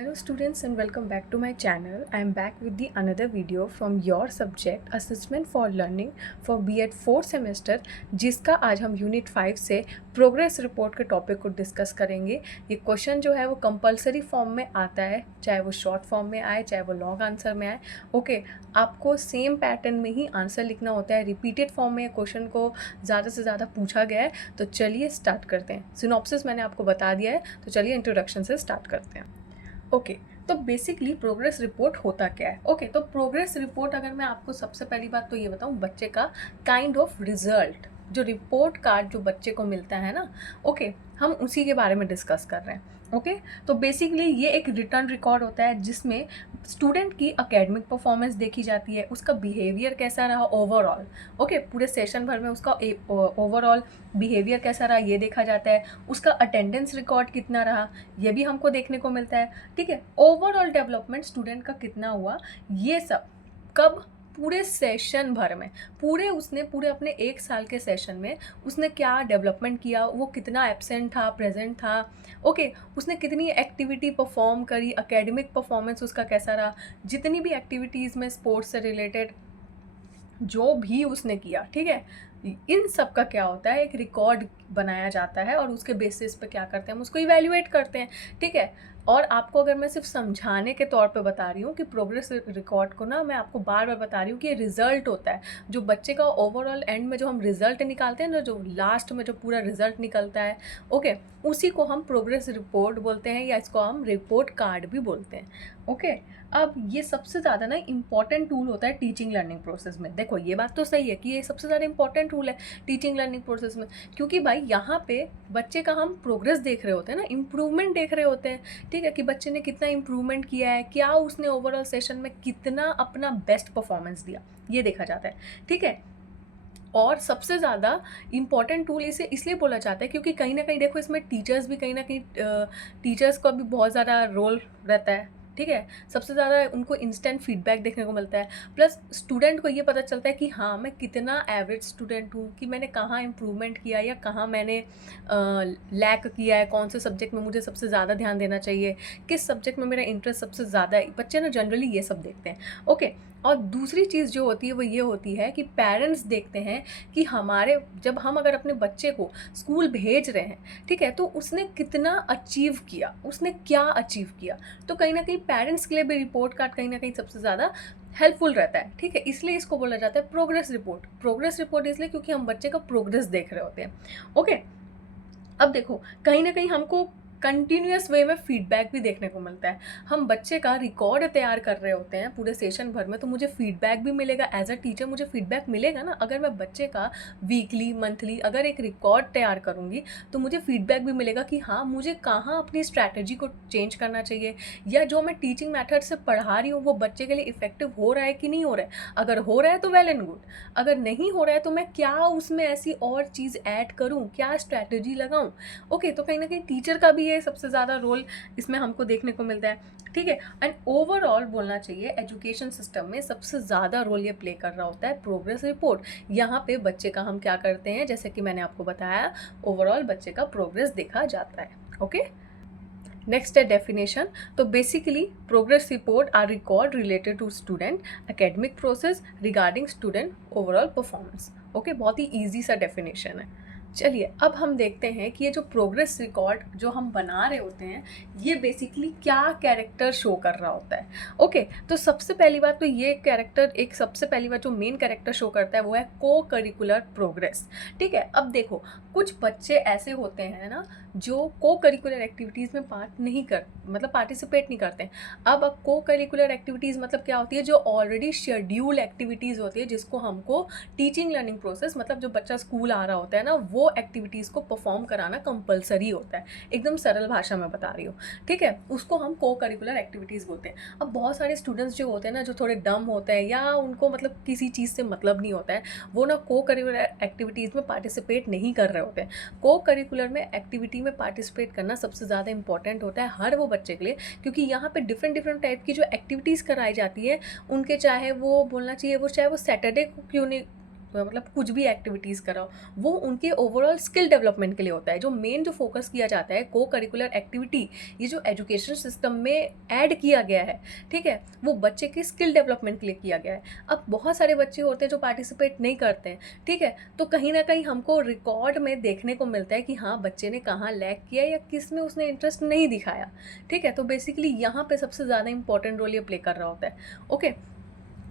Hello students and welcome back to my channel. I am back with the another video from your subject Assessment for Learning for B.Ed 4th semester, जिसका आज हम unit 5 से progress report के topic को discuss करेंगे। ये question जो है वो कंपलसरी फॉर्म में आता है, चाहे वो शॉर्ट फॉर्म में आए चाहे वो लॉन्ग आंसर में आए। ओके, आपको सेम पैटर्न में ही आंसर लिखना होता है। रिपीटेड फॉर्म में क्वेश्चन को ज़्यादा से ज़्यादा पूछा गया है, तो चलिए स्टार्ट करते हैं। सिनॉप्सिस मैंने आपको बता दिया है, तो चलिए इंट्रोडक्शन से स्टार्ट करते हैं। ओके तो बेसिकली प्रोग्रेस रिपोर्ट होता क्या है। ओके तो प्रोग्रेस रिपोर्ट अगर मैं आपको सबसे पहली बात तो ये बताऊँ, बच्चे का काइंड ऑफ रिजल्ट, जो रिपोर्ट कार्ड जो बच्चे को मिलता है ना, ओके हम उसी के बारे में डिस्कस कर रहे हैं। ओके तो बेसिकली ये एक रिटर्न रिकॉर्ड होता है जिसमें स्टूडेंट की एकेडमिक परफॉर्मेंस देखी जाती है, उसका बिहेवियर कैसा रहा ओवरऑल। ओके पूरे सेशन भर में उसका ओवरऑल बिहेवियर कैसा रहा ये देखा जाता है, उसका अटेंडेंस रिकॉर्ड कितना रहा ये भी हमको देखने को मिलता है। ठीक है, ओवरऑल डेवलपमेंट स्टूडेंट का कितना हुआ ये सब कब, पूरे सेशन भर में, पूरे अपने एक साल के सेशन में उसने क्या डेवलपमेंट किया, वो कितना एब्सेंट था प्रेजेंट था। ओके उसने कितनी एक्टिविटी परफॉर्म करी, एकेडमिक परफॉर्मेंस उसका कैसा रहा, जितनी भी एक्टिविटीज़ में स्पोर्ट्स से रिलेटेड जो भी उसने किया। ठीक है, इन सब का क्या होता है, एक रिकॉर्ड बनाया जाता है और उसके बेसिस पे क्या करते हैं, हम उसको इवैल्यूएट करते हैं। ठीक है, और आपको अगर मैं सिर्फ समझाने के तौर पे बता रही हूँ कि प्रोग्रेस रिकॉर्ड को ना मैं आपको बार बार बता रही हूँ कि ये रिजल्ट होता है जो बच्चे का ओवरऑल एंड में जो हम रिजल्ट निकालते हैं ना, जो लास्ट में जो पूरा रिजल्ट निकलता है, ओके उसी को हम प्रोग्रेस रिपोर्ट बोलते हैं या इसको हम रिपोर्ट कार्ड भी बोलते हैं। ओके अब ये सबसे ज़्यादा ना इम्पॉर्टेंट टूल होता है टीचिंग लर्निंग प्रोसेस में। देखो ये बात तो सही है कि ये सबसे ज़्यादा इंपॉर्टेंट टूल है टीचिंग लर्निंग प्रोसेस में, क्योंकि भाई यहाँ पे बच्चे का हम प्रोग्रेस देख रहे होते हैं ना, इम्प्रूवमेंट देख रहे होते हैं। ठीक है, कि बच्चे ने कितना इम्प्रूवमेंट किया है, क्या उसने ओवरऑल सेशन में कितना अपना बेस्ट परफॉर्मेंस दिया, ये देखा जाता है। ठीक है, और सबसे ज़्यादा इम्पॉर्टेंट टूल इसे इसलिए बोला जाता है क्योंकि कहीं ना कहीं देखो इसमें टीचर्स भी कहीं ना कहीं टीचर्स का भी बहुत ज़्यादा रोल रहता है। ठीक है, सबसे ज़्यादा उनको इंस्टेंट फीडबैक देखने को मिलता है, प्लस स्टूडेंट को ये पता चलता है कि हाँ मैं कितना एवरेज स्टूडेंट हूँ, कि मैंने कहाँ इम्प्रूवमेंट किया या कहाँ मैंने लैक किया है, कौन से सब्जेक्ट में मुझे सबसे ज़्यादा ध्यान देना चाहिए, किस सब्जेक्ट में मेरा इंटरेस्ट सबसे ज़्यादा है। बच्चे ना जनरली ये सब देखते हैं। ओके और दूसरी चीज़ जो होती है वो ये होती है कि पेरेंट्स देखते हैं कि हमारे, जब हम अगर अपने बच्चे को स्कूल भेज रहे हैं, ठीक है, तो उसने कितना अचीव किया, उसने क्या अचीव किया। तो कहीं ना कहीं पेरेंट्स के लिए भी रिपोर्ट कार्ड कहीं ना कहीं सबसे ज़्यादा हेल्पफुल रहता है। ठीक है, इसलिए इसको बोला जाता है प्रोग्रेस रिपोर्ट। प्रोग्रेस रिपोर्ट इसलिए क्योंकि हम बच्चे का प्रोग्रेस देख रहे होते हैं। ओके अब देखो कहीं ना कहीं हमको कंटिन्यूस वे में फीडबैक भी देखने को मिलता है। हम बच्चे का रिकॉर्ड तैयार कर रहे होते हैं पूरे सेशन भर में, तो मुझे फीडबैक भी मिलेगा एज अ टीचर, मुझे फीडबैक मिलेगा ना। अगर मैं बच्चे का वीकली मंथली अगर एक रिकॉर्ड तैयार करूँगी तो मुझे फीडबैक भी मिलेगा कि हाँ मुझे कहाँ अपनी स्ट्रैटेजी को चेंज करना चाहिए, या जो मैं टीचिंग मेथड से पढ़ा रही हूँ वो बच्चे के लिए इफेक्टिव हो रहा है कि नहीं हो रहा है। अगर हो रहा है तो वेल एंड गुड, अगर नहीं हो रहा है तो मैं क्या उसमें ऐसी और चीज़ ऐड करूँ, क्या स्ट्रैटेजी लगाऊँ। ओके तो कहीं ना कहीं टीचर का भी ये सबसे ज़्यादा रोल इसमें हमको देखने को मिलता है। ठीक है, एंड ओवरऑल बोलना चाहिए एजुकेशन सिस्टम में सबसे ज़्यादा रोल ये प्ले कर रहा होता है प्रोग्रेस रिपोर्ट। यहाँ पे बच्चे का हम क्या करते हैं, जैसे कि मैंने आपको बताया ओवरऑल बच्चे का प्रोग्रेस देखा जाता है। ओके नेक्स्ट है डेफिनेशन। तो basically progress report are record related to student academic process regarding student overall performance. Okay बहुत ही ईजी सा डेफिनेशन है। चलिए अब हम देखते हैं कि ये जो प्रोग्रेस रिकॉर्ड जो हम बना रहे होते हैं ये बेसिकली क्या कैरेक्टर शो कर रहा होता है। ओके तो सबसे पहली बात तो ये कैरेक्टर, एक सबसे पहली बात जो मेन कैरेक्टर शो करता है वो है को करिकुलर प्रोग्रेस। ठीक है, अब देखो कुछ बच्चे ऐसे होते हैं ना जो को करिकुलर एक्टिविटीज़ में मतलब पार्टिसिपेट नहीं करते हैं। अब को करिकुलर एक्टिविटीज़ मतलब क्या होती है, जो ऑलरेडी शेड्यूल एक्टिविटीज़ होती है जिसको हमको टीचिंग लर्निंग प्रोसेस, मतलब जो बच्चा स्कूल आ रहा होता है ना वो एक्टिविटीज़ को परफॉर्म कराना कंपलसरी होता है। एकदम सरल भाषा में बता रही हूँ। ठीक है, उसको हम को करिकुलर एक्टिविटीज़ बोलते हैं। अब बहुत सारे स्टूडेंट्स जो होते हैं ना जो थोड़े डम होते हैं या उनको मतलब किसी चीज़ से मतलब नहीं होता है, वो ना को करिकुलर एक्टिविटीज़ में पार्टिसिपेट नहीं कर रहे होते हैं। को करिकुलर में एक्टिविटी में पार्टिसिपेट करना सबसे ज़्यादा इंपॉर्टेंट होता है हर वो बच्चे के लिए, क्योंकि यहाँ पे डिफरेंट डिफरेंट टाइप की जो एक्टिविटीज़ कराई जाती है उनके, चाहे वो बोलना चाहिए वो चाहे वो सैटरडे को क्यों नहीं मतलब कुछ भी एक्टिविटीज़ कराओ, वो उनके ओवरऑल स्किल डेवलपमेंट के लिए होता है। जो मेन जो फोकस किया जाता है को करिकुलर एक्टिविटी, ये जो एजुकेशन सिस्टम में ऐड किया गया है, ठीक है, वो बच्चे के स्किल डेवलपमेंट के लिए किया गया है। अब बहुत सारे बच्चे होते हैं जो पार्टिसिपेट नहीं करते हैं, ठीक है, तो कहीं ना कहीं हमको रिकॉर्ड में देखने को मिलता है कि हाँ बच्चे ने कहाँ लैग किया या किस में उसने इंटरेस्ट नहीं दिखाया, ठीक है। तो बेसिकली यहाँ पे सबसे ज़्यादा इंपॉर्टेंट रोल ये प्ले कर रहा होता है। ओके,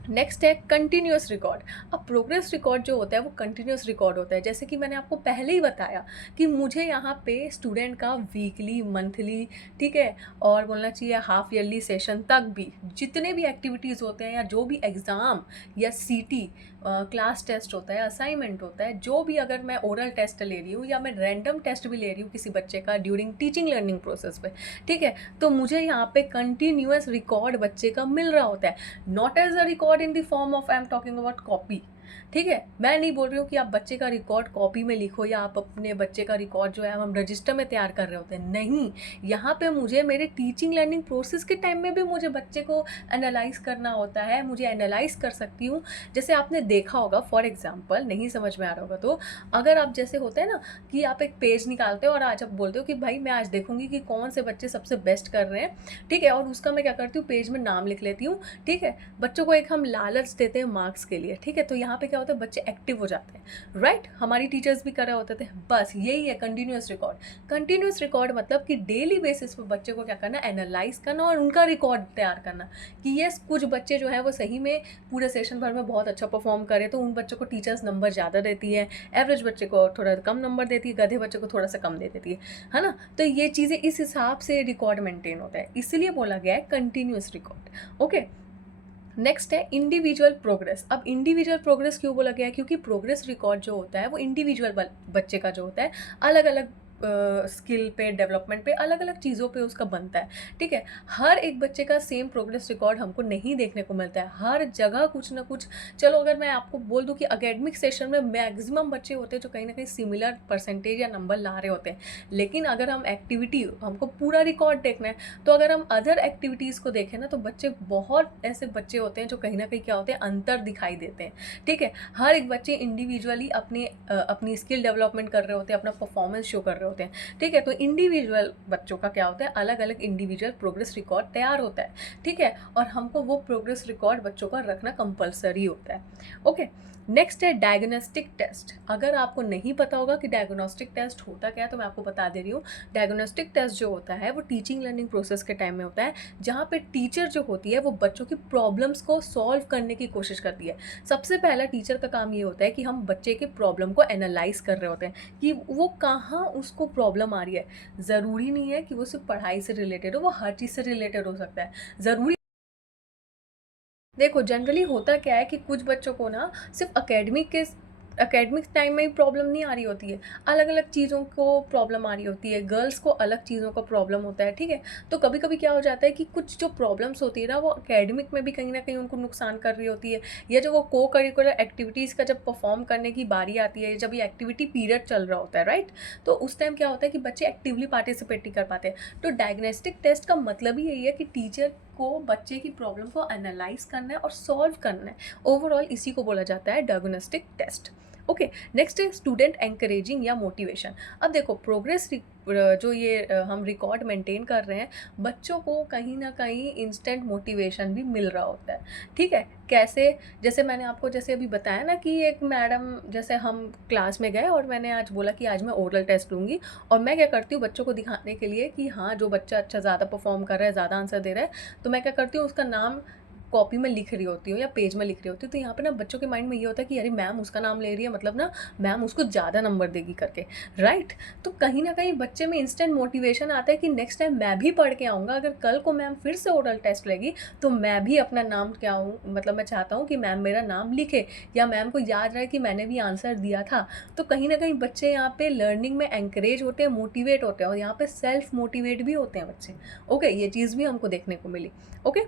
नेक्स्ट है कंटिन्यूस रिकॉर्ड। अब प्रोग्रेस रिकॉर्ड जो होता है वो कंटिन्यूस रिकॉर्ड होता है, जैसे कि मैंने आपको पहले ही बताया कि मुझे यहाँ पे स्टूडेंट का वीकली, मंथली, ठीक है, और बोलना चाहिए हाफ ईयरली सेशन तक भी जितने भी एक्टिविटीज़ होते हैं या जो भी एग्ज़ाम या सीटी, क्लास टेस्ट होता है, असाइनमेंट होता है, जो भी, अगर मैं ओरल टेस्ट ले रही हूँ या मैं रैंडम टेस्ट भी ले रही हूँ किसी बच्चे का ड्यूरिंग टीचिंग लर्निंग प्रोसेस पे, ठीक है, तो मुझे यहाँ पे कंटिन्यूस रिकॉर्ड बच्चे का मिल रहा होता है। Not as a record in the form of I am talking about copy, ठीक है। मैं नहीं बोल रही हूँ कि आप बच्चे का रिकॉर्ड कॉपी में लिखो या आप अपने बच्चे का रिकॉर्ड जो है हम रजिस्टर में तैयार कर रहे होते हैं, नहीं। यहाँ पे मुझे मेरे टीचिंग लर्निंग प्रोसेस के टाइम में भी मुझे बच्चे को एनालाइज करना होता है, मुझे एनालाइज कर सकती हूँ। जैसे आपने देखा होगा, फॉर एग्जाम्पल, नहीं समझ में आ रहा होगा तो अगर आप, जैसे होता है ना कि आप एक पेज निकालते हो और आज आप बोलते हो कि भाई मैं आज देखूंगी कि कौन से बच्चे सबसे बेस्ट कर रहे हैं, ठीक है, और उसका मैं क्या करती हूँ, पेज में नाम लिख लेती हूँ, ठीक है। बच्चों को एक हम लालच देते हैं मार्क्स के लिए, ठीक है, तो यहाँ पे क्या होता है, बच्चे एक्टिव हो जाते हैं, राइट। हमारी टीचर्स भी कर रहे होते थे। बस यही है कंटिन्यूस रिकॉर्ड। कंटिन्यूस रिकॉर्ड मतलब कि डेली बेसिस पे बच्चे को क्या करना, एनालाइज करना और उनका रिकॉर्ड तैयार करना कि ये कुछ बच्चे जो है वो सही में पूरे सेशन भर में बहुत अच्छा परफॉर्म करे, तो उन बच्चों को टीचर्स नंबर ज़्यादा देती है, एवरेज बच्चे को थोड़ा कम नंबर देती है, गधे बच्चे को थोड़ा सा कम दे देती है ना। तो ये चीज़ें इस हिसाब से रिकॉर्ड मेंटेन होता है, इसलिए बोला गया है कंटिन्यूस रिकॉर्ड। ओके, नेक्स्ट है इंडिविजुअल प्रोग्रेस। अब इंडिविजुअल प्रोग्रेस क्यों बोला गया है, क्योंकि प्रोग्रेस रिकॉर्ड जो होता है वो इंडिविजुअल बच्चे का जो होता है, अलग अलग स्किल पे, डेवलपमेंट पे, अलग अलग चीज़ों पे उसका बनता है, ठीक है। हर एक बच्चे का सेम प्रोग्रेस रिकॉर्ड हमको नहीं देखने को मिलता है, हर जगह कुछ ना कुछ। चलो अगर मैं आपको बोल दूं कि अकेडमिक सेशन में मैक्सिमम बच्चे होते हैं जो कहीं ना कहीं सिमिलर परसेंटेज या नंबर ला रहे होते हैं, लेकिन अगर हम एक्टिविटी, हमको पूरा रिकॉर्ड देखना है, तो अगर हम अदर एक्टिविटीज़ को देखें ना, तो बच्चे, बहुत ऐसे बच्चे होते हैं जो कहीं ना कहीं क्या होते हैं, अंतर दिखाई देते हैं, ठीक है। हर एक बच्चे इंडिविजुअली अपनी स्किल डेवलपमेंट कर रहे होते हैं, अपना परफॉर्मेंस शो कर रहे होते हैं, ठीक है। तो इंडिविजुअल बच्चों का क्या होता है, अलग अलग इंडिविजुअल प्रोग्रेस रिकॉर्ड तैयार होता है, ठीक है, और हमको वो प्रोग्रेस रिकॉर्ड बच्चों का रखना कंपलसरी होता है। ओके, नेक्स्ट है डायग्नोस्टिक टेस्ट। अगर आपको नहीं पता होगा कि डायग्नोस्टिक टेस्ट होता क्या है, तो मैं आपको बता दे रही हूँ। डायग्नोस्टिक टेस्ट जो होता है वो टीचिंग लर्निंग प्रोसेस के टाइम में होता है, जहाँ पे टीचर जो होती है वो बच्चों की प्रॉब्लम्स को सॉल्व करने की कोशिश करती है। सबसे पहला टीचर का काम ये होता है कि हम बच्चे के प्रॉब्लम को एनालाइज कर रहे होते हैं कि वो कहाँ उसको प्रॉब्लम आ रही है। ज़रूरी नहीं है कि वो सिर्फ पढ़ाई से रिलेटेड हो, वो हर चीज़ से रिलेटेड हो सकता है। ज़रूरी, देखो जनरली होता क्या है कि कुछ बच्चों को ना सिर्फ एकेडमिक टाइम में ही प्रॉब्लम नहीं आ रही होती है, अलग अलग चीज़ों को प्रॉब्लम आ रही होती है, गर्ल्स को अलग चीज़ों का प्रॉब्लम होता है, ठीक है। तो कभी कभी क्या हो जाता है कि कुछ जो प्रॉब्लम्स होती है ना, वो एकेडमिक में भी कहीं ना कहीं उनको नुकसान कर रही होती है, या जो वो को करिकुलर एक्टिविटीज़ का जब परफॉर्म करने की बारी आती है, जब ये एक्टिविटी पीरियड चल रहा होता है, राइट, तो उस टाइम क्या होता है कि बच्चे एक्टिवली पार्टिसिपेट नहीं कर पाते। तो डायग्नोस्टिक टेस्ट का मतलब ही यही है कि टीचर को बच्चे की प्रॉब्लम को एनालाइज करना है और सॉल्व करना है। ओवरऑल इसी को बोला जाता है डायग्नोस्टिक टेस्ट। ओके, नेक्स्ट है स्टूडेंट एंकरेजिंग या मोटिवेशन। अब देखो प्रोग्रेस जो ये हम रिकॉर्ड मेंटेन कर रहे हैं, बच्चों को कहीं ना कहीं इंस्टेंट मोटिवेशन भी मिल रहा होता है, ठीक है। कैसे, जैसे मैंने आपको जैसे अभी बताया ना कि एक मैडम, जैसे हम क्लास में गए और मैंने आज बोला कि आज मैं ओरल टेस्ट लूँगी, और मैं क्या करती हूँ बच्चों को दिखाने के लिए कि हाँ जो बच्चा अच्छा ज़्यादा परफॉर्म कर रहा है, ज़्यादा आंसर दे रहा है, तो मैं क्या करती हूँ उसका नाम कॉपी में लिख रही होती हूँ या पेज में लिख रही होती हूँ। तो यहाँ पे ना बच्चों के माइंड में ये होता है कि अरे मैम उसका नाम ले रही है, मतलब ना मैम उसको ज़्यादा नंबर देगी करके, राइट। तो कहीं ना कहीं बच्चे में इंस्टेंट मोटिवेशन आता है कि नेक्स्ट टाइम मैं भी पढ़ के आऊँगा, अगर कल को मैम फिर से ओरल टेस्ट लेगी तो मैं भी अपना नाम क्या हूँ, मतलब मैं चाहता हूँ कि मैम मेरा नाम लिखे या मैम को याद रहे कि मैंने भी आंसर दिया था। तो कहीं ना कहीं बच्चे यहाँ पे लर्निंग में एंकरेज होते हैं, मोटिवेट होते हैं, और यहाँ पे सेल्फ मोटिवेट भी होते हैं बच्चे। ओके, ये चीज़ भी हमको देखने को मिली। ओके,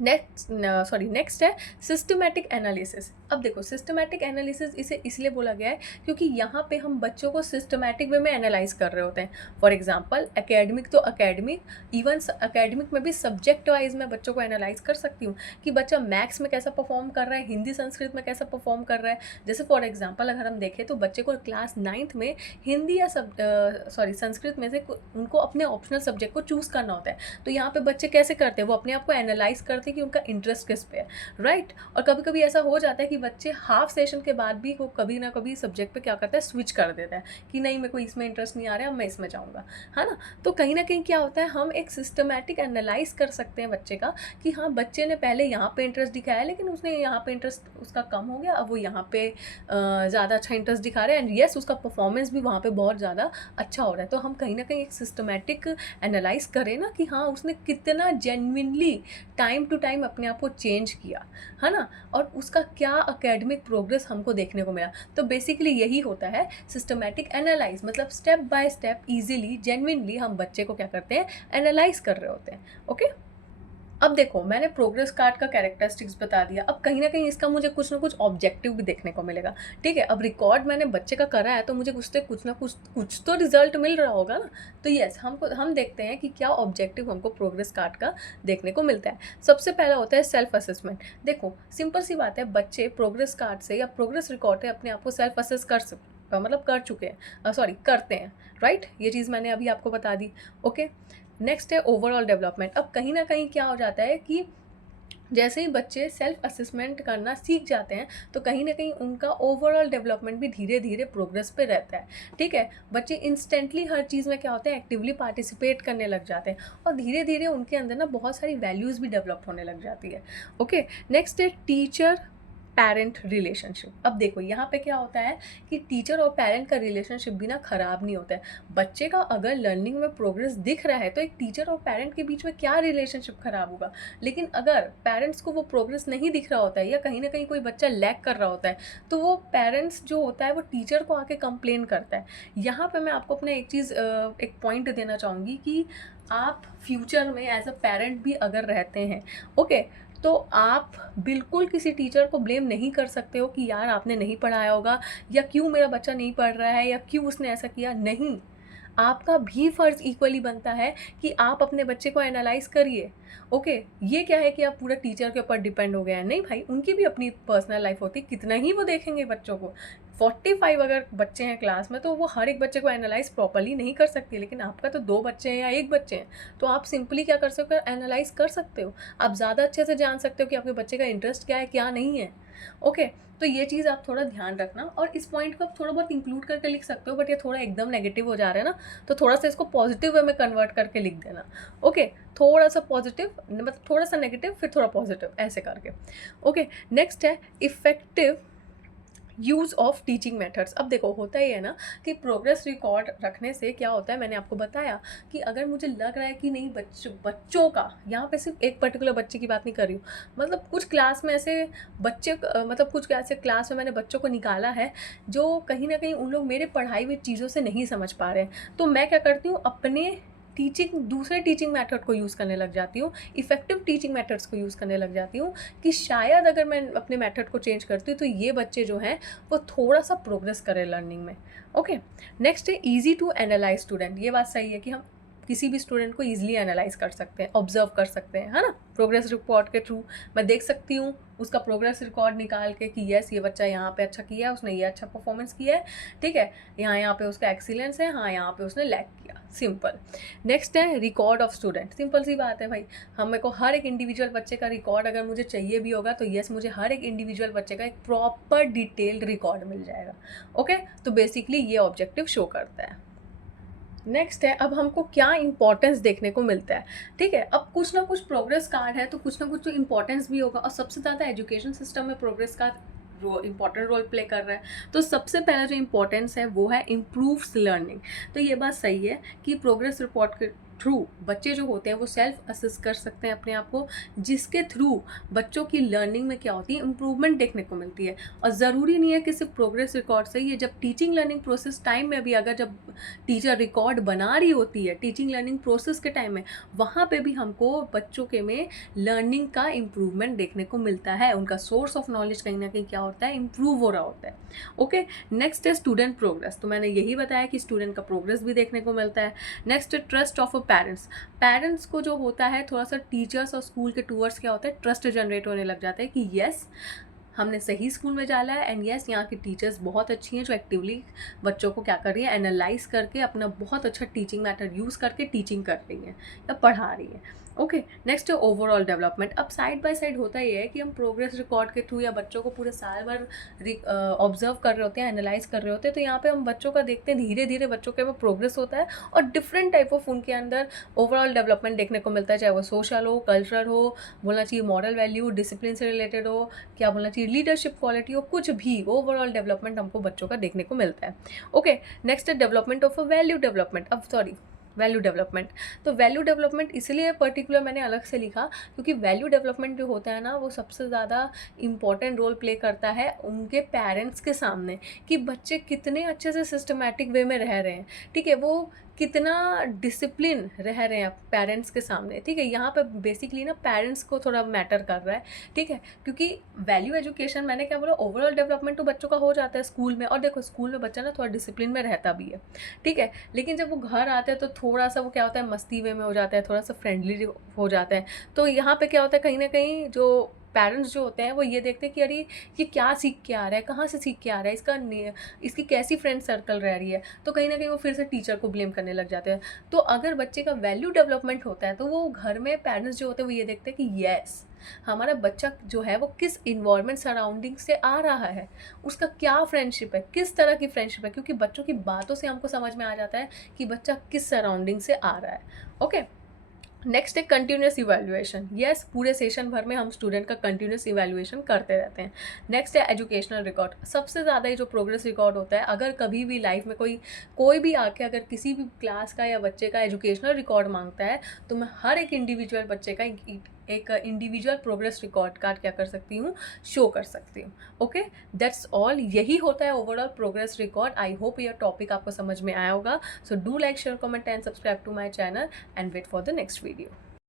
नेक्स्ट है सिस्टमैटिक एनालिसिस। अब देखो सिस्टमैटिक एनालिसिस इसे इसलिए बोला गया है क्योंकि यहाँ पे हम बच्चों को सिस्टमैटिक वे में एनालाइज कर रहे होते हैं। फॉर एग्जांपल एकेडमिक तो एकेडमिक, इवन एकेडमिक में भी सब्जेक्ट वाइज मैं बच्चों को एनालाइज कर सकती हूँ कि बच्चा मैथ्स में कैसा परफॉर्म कर रहा है, हिंदी संस्कृत में कैसा परफॉर्म कर रहा है। जैसे फॉर एग्जाम्पल अगर हम देखें तो बच्चे को क्लास 9th में हिंदी या संस्कृत में से उनको अपने ऑप्शनल सब्जेक्ट को चूज़ करना होता है। तो यहाँ पे बच्चे कैसे करते हैं, वो अपने आप को एनालाइज करते हैं कि उनका इंटरेस्ट किस पे है, राइट। और कभी कभी ऐसा हो जाता है कि बच्चे हाफ सेशन के बाद भी वो कभी ना कभी सब्जेक्ट पे क्या करता है, स्विच कर देता है कि नहीं मेरे को इसमें इंटरेस्ट नहीं आ रहा है, मैं इसमें जाऊँगा, है ना। तो कहीं ना कहीं क्या होता है, हम एक सिस्टमैटिक एनालाइज कर सकते हैं बच्चे का कि हाँ बच्चे ने पहले यहाँ पे इंटरेस्ट दिखाया लेकिन उसने यहाँ पे इंटरेस्ट उसका कम हो गया, अब वो यहाँ पे ज़्यादा अच्छा इंटरेस्ट दिखा रहा है एंड येस उसका परफॉर्मेंस भी वहाँ पे बहुत ज़्यादा अच्छा हो रहा है। तो हम कहीं ना कहीं एक सिस्टमैटिक एनालाइज करें ना कि हाँ उसने कितना जेन्युइनली टाइम टू टाइम अपने आप को चेंज किया, है ना, और उसका क्या एकेडमिक प्रोग्रेस हमको देखने को मिला। तो बेसिकली यही होता है सिस्टमैटिक एनालाइज, मतलब step by step easily genuinely हम बच्चे को क्या करते हैं, एनालाइज कर रहे होते हैं। ओके, अब देखो मैंने प्रोग्रेस कार्ड का कैरेक्टरिस्टिक्स बता दिया, अब कहीं ना कहीं इसका मुझे कुछ ना कुछ ऑब्जेक्टिव भी देखने को मिलेगा। ठीक है, अब रिकॉर्ड मैंने बच्चे का करा है तो मुझे कुछ ना कुछ तो रिजल्ट मिल रहा होगा ना। तो यस हम देखते हैं कि क्या ऑब्जेक्टिव हमको प्रोग्रेस कार्ड का देखने को मिलता है। सबसे पहला होता है सेल्फ असेसमेंट। देखो सिंपल सी बात है, बच्चे प्रोग्रेस कार्ड से या प्रोग्रेस रिकॉर्ड से अपने आप को सेल्फ असेस कर चुके हैं, करते हैं, राइट। ये चीज़ मैंने अभी आपको बता दी। ओके, नेक्स्ट है ओवरऑल डेवलपमेंट। अब कहीं ना कहीं क्या हो जाता है कि जैसे ही बच्चे सेल्फ असेसमेंट करना सीख जाते हैं तो कहीं ना कहीं उनका ओवरऑल डेवलपमेंट भी धीरे धीरे प्रोग्रेस पे रहता है। ठीक है, बच्चे इंस्टेंटली हर चीज़ में क्या होता है, एक्टिवली पार्टिसिपेट करने लग जाते हैं और धीरे धीरे उनके अंदर ना बहुत सारी वैल्यूज़ भी डेवलप होने लग जाती है। ओके, नेक्स्ट है टीचर पेरेंट रिलेशनशिप। अब देखो यहाँ पे क्या होता है कि टीचर और पेरेंट का रिलेशनशिप भी ना ख़राब नहीं होता है। बच्चे का अगर लर्निंग में प्रोग्रेस दिख रहा है तो एक टीचर और पेरेंट के बीच में क्या रिलेशनशिप ख़राब होगा। लेकिन अगर पेरेंट्स को वो प्रोग्रेस नहीं दिख रहा होता है या कहीं ना कहीं कोई बच्चा लैग कर रहा होता है तो वो पेरेंट्स जो होता है वो टीचर को आके कंप्लेन करता है। यहाँ पर मैं आपको अपना एक पॉइंट देना चाहूँगी कि आप फ्यूचर में एज अ पेरेंट भी अगर रहते हैं, ओके, तो आप बिल्कुल किसी टीचर को ब्लेम नहीं कर सकते हो कि यार आपने नहीं पढ़ाया होगा या क्यों मेरा बच्चा नहीं पढ़ रहा है या क्यों उसने ऐसा किया। नहीं, आपका भी फ़र्ज़ इक्वली बनता है कि आप अपने बच्चे को एनालाइज करिए। ओके, ये क्या है कि आप पूरा टीचर के ऊपर डिपेंड हो गए हैं, नहीं भाई, उनकी भी अपनी पर्सनल लाइफ होती है, कितना ही वो देखेंगे बच्चों को। 45 अगर बच्चे हैं क्लास में तो वो हर एक बच्चे को एनालाइज प्रॉपर्ली नहीं कर सकती, लेकिन आपका तो 2 बच्चे हैं या 1 बच्चे हैं तो आप सिंपली क्या कर सकते हो, एनालाइज कर सकते हो। आप ज़्यादा अच्छे से जान सकते हो कि आपके बच्चे का इंटरेस्ट क्या है क्या नहीं है। ओके, तो ये चीज़ आप थोड़ा ध्यान रखना और इस पॉइंट को आप थोड़ा बहुत इंक्लूड करके लिख सकते हो, बट ये थोड़ा एकदम नेगेटिव हो जा रहा है ना, तो थोड़ा सा इसको पॉजिटिव वे में कन्वर्ट करके लिख देना। ओके, थोड़ा सा पॉजिटिव मतलब थोड़ा सा नेगेटिव फिर थोड़ा पॉजिटिव ऐसे करके। ओके, नेक्स्ट है effective use of teaching methods. अब देखो होता ही है ना कि प्रोग्रेस रिकॉर्ड रखने से क्या होता है, मैंने आपको बताया कि अगर मुझे लग रहा है कि नहीं बच्चों का, यहाँ पे सिर्फ एक पर्टिकुलर बच्चे की बात नहीं कर रही हूँ, मतलब कुछ क्लास में ऐसे बच्चे मतलब कुछ ऐसे क्लास में मैंने बच्चों को निकाला है जो कहीं ना कहीं उन लोग मेरे पढ़ाई हुई चीज़ों से नहीं समझ पा रहे हैं, तो मैं क्या करती हूँ, अपने दूसरे टीचिंग मेथड को यूज़ करने लग जाती हूँ, इफ़ेक्टिव टीचिंग मेथड्स को यूज़ करने लग जाती हूँ कि शायद अगर मैं अपने मेथड को चेंज करती हूँ तो ये बच्चे जो हैं वो थोड़ा सा प्रोग्रेस करें लर्निंग में। ओके, नेक्स्ट है ईजी टू एनालाइज स्टूडेंट। ये बात सही है कि हम किसी भी स्टूडेंट को ईजिली एनालाइज कर सकते हैं, ऑब्जर्व कर सकते हैं, है ना। प्रोग्रेस रिपोर्ट के थ्रू मैं देख सकती हूँ उसका प्रोग्रेस रिकॉर्ड निकाल के कि यस ये बच्चा यहाँ पे अच्छा किया है, उसने ये अच्छा परफॉर्मेंस किया है, ठीक है, यहाँ पे उसका एक्सीलेंस है, हाँ यहाँ पे उसने लैग किया, सिंपल। नेक्स्ट है रिकॉर्ड ऑफ स्टूडेंट। सिंपल सी बात है भाई, मेरे को हर एक इंडिविजुअल बच्चे का रिकॉर्ड अगर मुझे चाहिए भी होगा तो यस मुझे हर एक इंडिविजुअल बच्चे का एक प्रॉपर डिटेल्ड रिकॉर्ड मिल जाएगा। ओके, तो बेसिकली ये ऑब्जेक्टिव शो करता है। नेक्स्ट है अब हमको क्या इंपॉर्टेंस देखने को मिलता है। ठीक है, अब कुछ ना कुछ प्रोग्रेस कार्ड है तो कुछ ना कुछ तो इंपॉर्टेंस भी होगा और सबसे ज़्यादा एजुकेशन सिस्टम में progress card important role play कर रहा है। तो सबसे पहला जो इंपॉर्टेंस है वो है इम्प्रूव्स लर्निंग। तो ये बात सही है कि प्रोग्रेस रिपोर्ट थ्रू बच्चे जो होते हैं वो सेल्फ असेस कर सकते हैं अपने आप को, जिसके थ्रू बच्चों की लर्निंग में क्या होती है, इम्प्रूवमेंट देखने को मिलती है। और ज़रूरी नहीं है कि सिर्फ प्रोग्रेस रिकॉर्ड से ही है, जब टीचिंग लर्निंग प्रोसेस टाइम में भी अगर जब टीचर रिकॉर्ड बना रही होती है टीचिंग लर्निंग प्रोसेस के टाइम में, वहाँ पे भी हमको बच्चों के में लर्निंग का इम्प्रूवमेंट देखने को मिलता है, उनका सोर्स ऑफ नॉलेज कहीं ना कहीं क्या होता है, इम्प्रूव हो रहा होता है। ओके, नेक्स्ट है स्टूडेंट प्रोग्रेस। तो मैंने यही बताया कि स्टूडेंट का प्रोग्रेस भी देखने को मिलता है। नेक्स्ट है trust of a parents. Parents को जो होता है थोड़ा सा टीचर्स और स्कूल के टूवर्ड्स क्या होता है, ट्रस्ट जनरेट होने लग जाता है कि येस हमने सही स्कूल में डाला है, एंड येस यहाँ की टीचर्स बहुत अच्छी हैं जो एक्टिवली बच्चों को क्या कर रही है, एनालाइज करके अपना बहुत अच्छा टीचिंग मैथड यूज़ करके टीचिंग कर रही हैं या पढ़ा रही हैं। ओके, नेक्स्ट है ओवरऑल डेवलपमेंट। अब साइड बाय साइड होता ये है कि हम प्रोग्रेस रिकॉर्ड के थ्रू या बच्चों को पूरे साल भर ऑब्जर्व कर रहे होते हैं, एनालाइज कर रहे होते हैं, तो यहाँ पे हम बच्चों का देखते हैं धीरे धीरे बच्चों के में प्रोग्रेस होता है और डिफरेंट टाइप ऑफ उनके अंदर ओवरऑल डेवलपमेंट देखने को मिलता है, चाहे वो सोशल हो, कल्चरल हो, बोलना चाहिए मॉरल वैल्यू, डिसिप्लिन से रिलेटेड हो, क्या बोलना चाहिए लीडरशिप क्वालिटी हो, कुछ भी ओवरऑल डेवलपमेंट हमको बच्चों का देखने को मिलता है। ओके, नेक्स्ट है development of a value development. अब सॉरी, वैल्यू डेवलपमेंट। तो वैल्यू डेवलपमेंट इसलिए पर्टिकुलर मैंने अलग से लिखा क्योंकि वैल्यू डेवलपमेंट जो होता है ना, वो सबसे ज़्यादा इंपॉर्टेंट रोल प्ले करता है उनके पेरेंट्स के सामने, कि बच्चे कितने अच्छे से सिस्टमैटिक वे में रह रहे हैं, ठीक है, वो कितना डिसिप्लिन रह रहे हैं पेरेंट्स के सामने, ठीक है। यहाँ पे बेसिकली ना पेरेंट्स को थोड़ा मैटर कर रहा है, ठीक है, क्योंकि वैल्यू एजुकेशन मैंने क्या बोला, ओवरऑल डेवलपमेंट तो बच्चों का हो जाता है स्कूल में, और देखो स्कूल में बच्चा ना थोड़ा डिसिप्लिन में रहता भी है, ठीक है, लेकिन जब वो घर आते हैं तो थोड़ा सा वो क्या होता है, मस्ती वे में हो जाता है, थोड़ा सा फ्रेंडली हो जाता है। तो यहाँ पे क्या होता है, कहीं ना कहीं जो पेरेंट्स जो होते हैं वो ये देखते हैं कि अरे ये क्या सीख के आ रहा है, कहाँ से सीख के आ रहा है, इसकी कैसी फ्रेंड सर्कल रह रही है, तो कहीं ना कहीं वो फिर से टीचर को ब्लेम करने लग जाते हैं। तो अगर बच्चे का वैल्यू डेवलपमेंट होता है तो वो घर में पेरेंट्स जो होते हैं वो ये देखते हैं कि येस हमारा बच्चा जो है वो किस इन्वायरमेंट सराउंडिंग से आ रहा है, उसका क्या फ्रेंडशिप है, किस तरह की फ्रेंडशिप है, क्योंकि बच्चों की बातों से हमको समझ में आ जाता है कि बच्चा किस सराउंडिंग से आ रहा है। ओके, नेक्स्ट है कंटिन्यूस इवैल्यूएशन। यस, पूरे सेशन भर में हम स्टूडेंट का कंटिन्यूस इवैल्यूएशन करते रहते हैं। नेक्स्ट है एजुकेशनल रिकॉर्ड। सबसे ज़्यादा ये जो प्रोग्रेस रिकॉर्ड होता है, अगर कभी भी लाइफ में कोई भी आके अगर किसी भी क्लास का या बच्चे का एजुकेशनल रिकॉर्ड मांगता है, तो मैं हर एक इंडिविजुअल बच्चे का एक इंडिविजुअल प्रोग्रेस रिकॉर्ड कार्ड क्या कर सकती हूँ, शो कर सकती हूँ। ओके, दैट्स ऑल, यही होता है overall progress record. I hope यह टॉपिक आपको समझ में आया होगा। So do like, share, comment and subscribe to my channel and wait for the next video.